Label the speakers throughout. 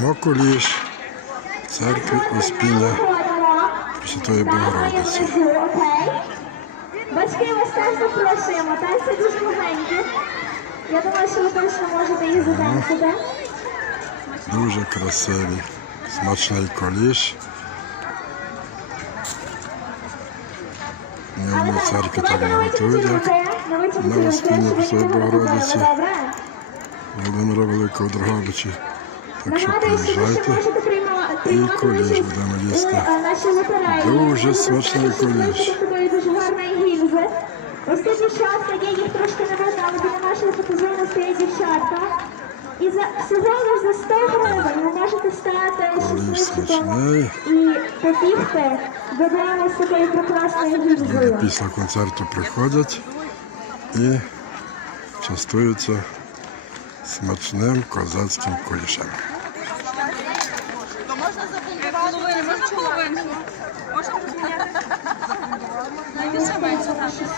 Speaker 1: Йдемо куліш церкви Успіння Пресвятої Богородиці.
Speaker 2: Батьки вас теж запрошуємо, танці дуже легенькі. Я думаю, що ви точно можете їх затанцити.
Speaker 1: Дуже красивий, смачний коліш. В в церкві так не готують, як на Успіння Пресвятої Богородиці Володимира Великого Дрогобичі. Так що приїжджайте. І
Speaker 2: участь
Speaker 1: будемо їсти. Дуже смачний
Speaker 2: дуже. Ось ці дівчатка, є їх трошки не видно, але біля нашої фотозони стоять дівчатка. І за всього за 100 гривень ви можете стати щасливчиком і побігти додому з такою прекрасною гільзою.
Speaker 1: після концерту приходять і частуються смачним козацьким кулішем.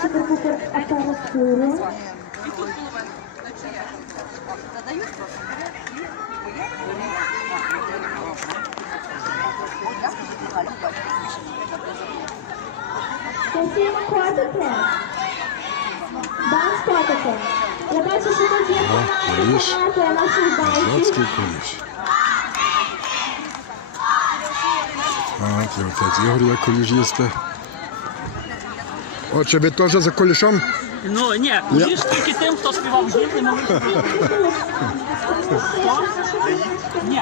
Speaker 2: Супер-пупер апаратуру.
Speaker 3: І тут половинку. Значить, я. Задають
Speaker 2: котики. Данс котики. Я бачу, що тут є
Speaker 1: куліш.
Speaker 2: багато наших данців.
Speaker 1: Козацький куліш. От, і отець Ігор як їсти. Отже, ви теж за кулішом?
Speaker 4: Ну ні, ніж тільки тим, хто співав гімн, і молитву. Ні,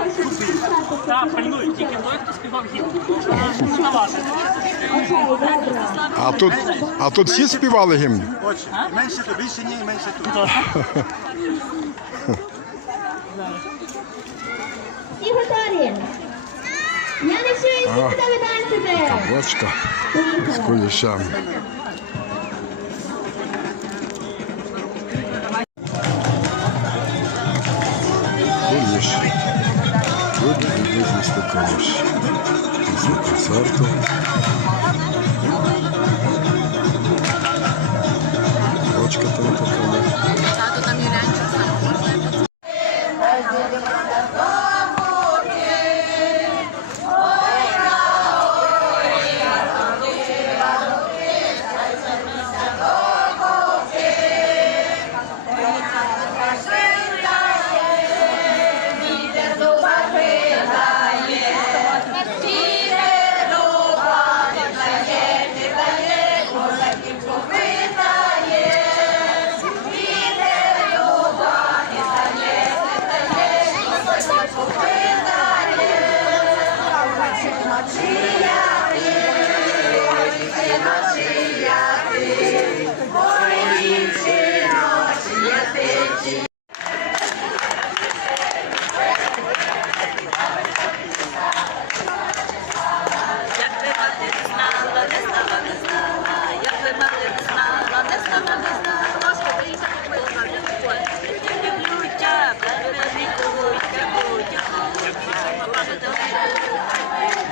Speaker 4: так, пильнують, тільки той, хто співав гімн. Не.
Speaker 1: А тут, а тут всі співали гімн?
Speaker 5: Очі. Менше то більше ні, менше тут.
Speaker 2: Всі готові? Каблачка с кулешами.
Speaker 1: Кулеш. Вот и бизнес такой. После концерта. Каблачка там.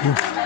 Speaker 1: 嗯。